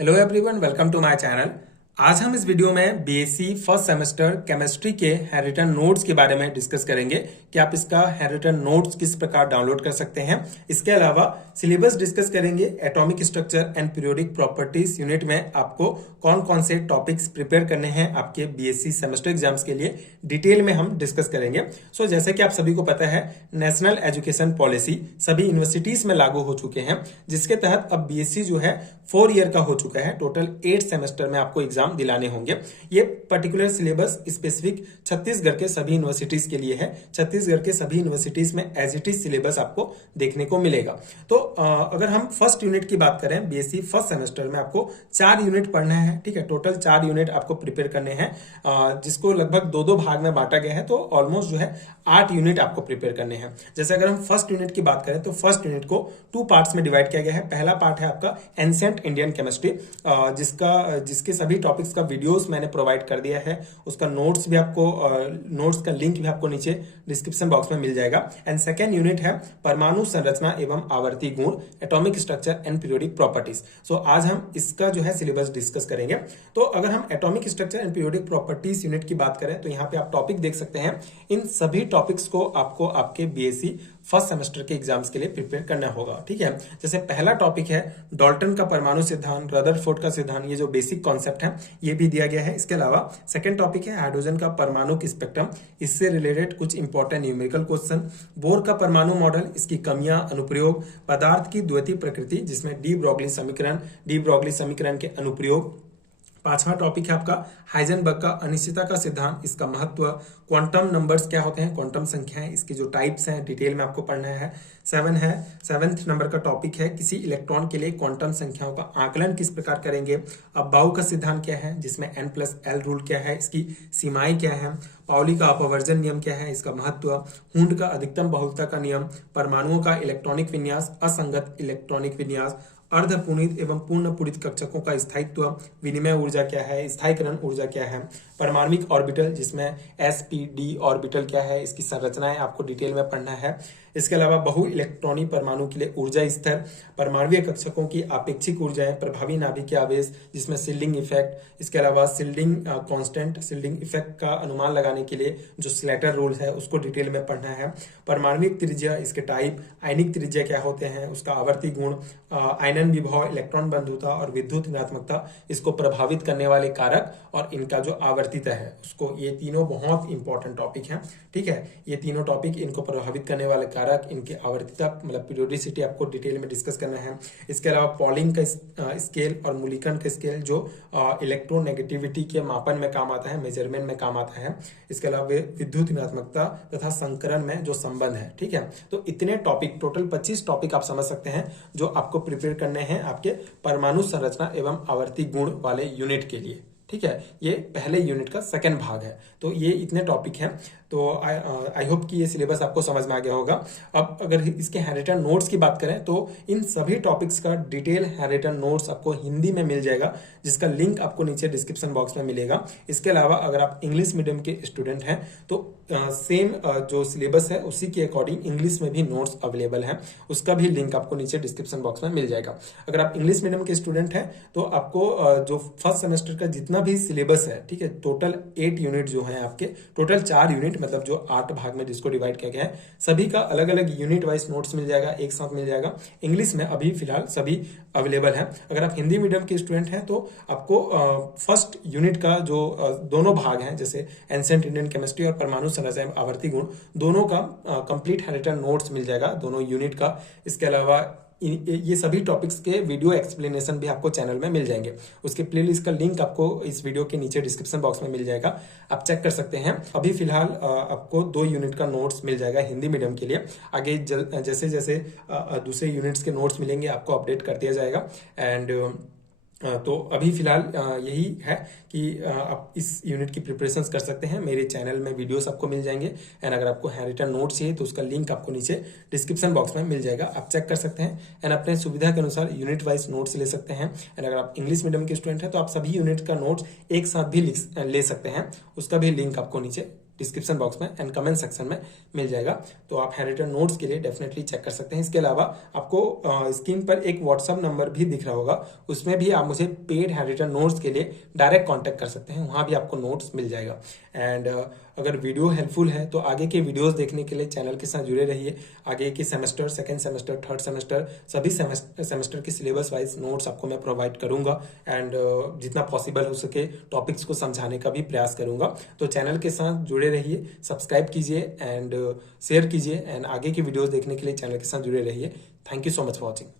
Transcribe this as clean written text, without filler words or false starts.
Hello everyone, welcome to my channel. आज हम इस वीडियो में बीएससी फर्स्ट सेमेस्टर केमिस्ट्री के हैंडरिटन नोट्स के बारे में डिस्कस करेंगे कि आप इसका हैंडरिटन नोट्स किस प्रकार डाउनलोड कर सकते हैं। इसके अलावा सिलेबस डिस्कस करेंगे। Atomic structure and periodic properties unit में आपको कौन कौन से टॉपिक्स प्रिपेयर करने हैं आपके बीएससी सेमेस्टर एग्जाम्स के लिए डिटेल में हम डिस्कस करेंगे। जैसे कि आप सभी को पता है, नेशनल एजुकेशन पॉलिसी सभी यूनिवर्सिटीज में लागू हो चुके हैं, जिसके तहत अब बीएससी जो है 4 ईयर का हो चुका है। टोटल 8 सेमेस्टर में आपको एग्जाम दिलाने होंगे। ये पर्टिकुलर सिलेबस स्पेसिफिक छत्तीसगढ़ के सभी यूनिवर्सिटीज के लिए है। छत्तीसगढ़ के सभी यूनिवर्सिटीज में एज इट इज सिलेबस आपको देखने को मिलेगा। तो अगर हम फर्स्ट यूनिट की बात करें, बीएससी फर्स्ट सेमेस्टर में आपको 4 यूनिट पढ़ना है। ठीक है, टोटल 4 यूनिट आपको प्रिपेयर करने हैं, जिसको लगभग दो भाग में बांटा गया है। तो ऑलमोस्ट जो है 8 यूनिट आपको प्रिपेयर करने हैं। जैसे अगर हम फर्स्ट यूनिट की बात करें तो फर्स्ट यूनिट को 2 पार्ट्स में डिवाइड किया गया है। पहला पार्ट है आपका एंशिएंट इंडियन केमिस्ट्री, जिसके सभी टॉपिक्स का वीडियोस मैंने प्रोवाइड कर दिया है। उसका नोट्स का लिंक भी आपको नीचे डिस्क्रिप्शन बॉक्स में मिल जाएगा। एंड सेकेंड यूनिट है परमाणु संरचना एवं आवर्ती गुण, atomic structure and periodic properties. आज हम इसका जो है सिलेबस डिस्कस करेंगे। तो अगर हम atomic structure and periodic properties unit की बात करें तो यहाँ पे आप टॉपिक देख सकते हैं। इन सभी टॉपिक्स को आपको आपके बीएससी फर्स्ट सेमेस्टर के एग्जाम्स के लिए प्रिपेयर करना होगा। ठीक है, जैसे पहला टॉपिक है डाल्टन का परमाणु सिद्धांत, रदरफोर्ड का सिद्धांत, ये जो बेसिक कॉन्सेप्ट है ये भी दिया गया है। इसके अलावा सेकंड टॉपिक है हाइड्रोजन का परमाणु स्पेक्ट्रम, इससे रिलेटेड कुछ इंपॉर्टेंट न्यूमेरिकल क्वेश्चन, बोर का परमाणु मॉडल, इसकी कमियां, अनुप्रयोग, पदार्थ की द्वितीय प्रकृति जिसमें डी ब्रोगली समीकरण के अनुप्रयोग। पांचवा टॉपिक है आपका हाइजेनबर्ग का अनिश्चितता का सिद्धांत, इसका महत्व, क्वांटम नंबर्स क्या होते हैं, क्वांटम संख्याएं, इसकी जो टाइप्स हैं डिटेल में आपको पढ़ना है। सेवेंथ नंबर का टॉपिक है किसी इलेक्ट्रॉन के लिए क्वांटम संख्याओं का आकलन किस प्रकार करेंगे। अब बाउ का सिद्धांत क्या है, जिसमें N+L रूल क्या है, इसकी सीमाएं क्या है। पाउली का अपवर्जन नियम क्या है, इसका महत्व। हुंड का अधिकतम बहुलता का नियम, परमाणुओं का इलेक्ट्रॉनिक विन्यास, असंगत इलेक्ट्रॉनिक विन्यास, अर्धपूर्णित एवं पूर्ण पूरित कक्षकों का स्थायित्व, विनिमय ऊर्जा क्या है, स्थायीकरण ऊर्जा क्या है, परमाणविक ऑर्बिटल जिसमें sp-d ऑर्बिटल क्या है, इसकी संरचनाएं आपको डिटेल में पढ़ना है। इसके अलावा बहु इलेक्ट्रॉनिक परमाणु के लिए ऊर्जा स्तर, परमाणुीय कक्षकों की आपेक्षिक ऊर्जाएं, प्रभावी नाभिकीय आवेश जिसमें सिल्डिंग इफेक्ट, इसके अलावा सिल्डिंग कांस्टेंट, सिल्डिंग इफेक्ट का अनुमान लगाने के लिए जो स्लेटर रूल है उसको डिटेल में पढ़ना है। परमाणुविक त्रिज्या, इसके टाइप, आयनिक त्रिज्या क्या होते हैं, उसका आवर्ती गुण, आयनन विभव, इलेक्ट्रॉन बंधुता और विद्युत ऋणात्मकता, इसको प्रभावित करने वाले कारक और इनका जो आवर्तिता है उसको, ये तीनों बहुत इंपॉर्टेंट टॉपिक हैं। ठीक है, ये तीनों टॉपिक इनको प्रभावित करने वाले कारक, इनके आवर्तिता मतलब पीरियोडिसिटी आपको डिटेल में डिस्कस करना है। इसके अलावा पॉलिंग का स्केल और मूल्यांकन का स्केल जो इलेक्ट्रोनेगेटिविटी के मापन में काम आता है, मेजरमेंट में काम आता है। इसके अलावा विद्युत ऋणात्मकता तथा संकरण में जो संबंध है। ठीक है, तो इतने टॉपिक, टोटल 25 टॉपिक आप समझ सकते हैं जो आपको प्रिपेयर करने हैं आपके परमाणु संरचना एवं आवर्ती गुण वाले यूनिट के लिए। ठीक है, ये पहले यूनिट का सेकंड भाग है। तो ये इतने टॉपिक हैं। तो आई होप कि ये सिलेबस आपको समझ में आ गया होगा। अब अगर इसके हैंडरिटन नोट्स की बात करें तो इन सभी टॉपिक्स का डिटेल हैंडरिटन नोट्स आपको हिंदी में मिल जाएगा, जिसका लिंक आपको नीचे डिस्क्रिप्शन बॉक्स में मिलेगा। इसके अलावा अगर आप इंग्लिश मीडियम के स्टूडेंट हैं तो सेम जो सिलेबस है उसी के अकॉर्डिंग इंग्लिश में भी नोट्स अवेलेबल हैं, उसका भी लिंक आपको नीचे डिस्क्रिप्शन बॉक्स में मिल जाएगा। अगर आप इंग्लिश मीडियम के स्टूडेंट हैं तो आपको जो फर्स्ट सेमेस्टर का जितना भी सिलेबस है, ठीक है, टोटल 8 यूनिट जो है आपके, टोटल 4 यूनिट मतलब जो 8 भाग में जिसको डिवाइड किया गया है, सभी का अलग अलग यूनिट वाइज नोट्स मिल जाएगा, एक साथ मिल जाएगा। इंग्लिश में अभी फिलहाल सभी अवेलेबल है। अगर आप हिंदी मीडियम के स्टूडेंट हैं तो आपको फर्स्ट यूनिट का जो दोनों भाग हैं, जैसे एंशिएंट इंडियन केमिस्ट्री और परमाणु संरचना आवर्ती गुण, दोनों का कंप्लीट हैंडरिटन नोट्स मिल जाएगा दोनों यूनिट का। इसके अलावा ये सभी टॉपिक्स के वीडियो एक्सप्लेनेशन भी आपको चैनल में मिल जाएंगे। उसके प्लेलिस्ट का लिंक आपको इस वीडियो के नीचे डिस्क्रिप्शन बॉक्स में मिल जाएगा, आप चेक कर सकते हैं। अभी फिलहाल आपको 2 यूनिट का नोट्स मिल जाएगा हिंदी मीडियम के लिए। आगे जैसे जैसे दूसरे यूनिट्स के नोट्स मिलेंगे आपको अपडेट कर दिया जाएगा। एंड तो अभी फिलहाल यही है कि आप इस यूनिट की प्रिपरेशंस कर सकते हैं। मेरे चैनल में वीडियोस आपको मिल जाएंगे। एंड अगर आपको हैंडरिटन नोट्स चाहिए तो उसका लिंक आपको नीचे डिस्क्रिप्शन बॉक्स में मिल जाएगा, आप चेक कर सकते हैं। एंड अपने सुविधा के अनुसार यूनिट वाइज नोट्स ले सकते हैं। एंड अगर आप इंग्लिश मीडियम के स्टूडेंट हैं तो आप सभी यूनिट का नोट्स एक साथ भी ले सकते हैं, उसका भी लिंक आपको नीचे डिस्क्रिप्शन बॉक्स में एंड कमेंट सेक्शन में मिल जाएगा। तो आप हैंड रिटन नोट्स के लिए डेफिनेटली चेक कर सकते हैं। इसके अलावा आपको स्क्रीन पर एक व्हाट्सएप नंबर भी दिख रहा होगा, उसमें भी आप मुझे पेड हैंड रिटन नोट्स के लिए डायरेक्ट कॉन्टैक्ट कर सकते हैं, वहां भी आपको नोट्स मिल जाएगा। एंड अगर वीडियो हेल्पफुल है तो आगे के वीडियोस देखने के लिए चैनल के साथ जुड़े रहिए। आगे के semester, second semester, third semester, सभी सेमेस्टर के सिलेबस वाइज नोट्स आपको मैं प्रोवाइड करूंगा एंड जितना पॉसिबल हो सके टॉपिक्स को समझाने का भी प्रयास करूंगा। तो चैनल के साथ जुड़े रहिए, सब्सक्राइब कीजिए एंड शेयर कीजिए एंड आगे की वीडियोस देखने के लिए चैनल के साथ जुड़े रहिए। Thank you so much for watching.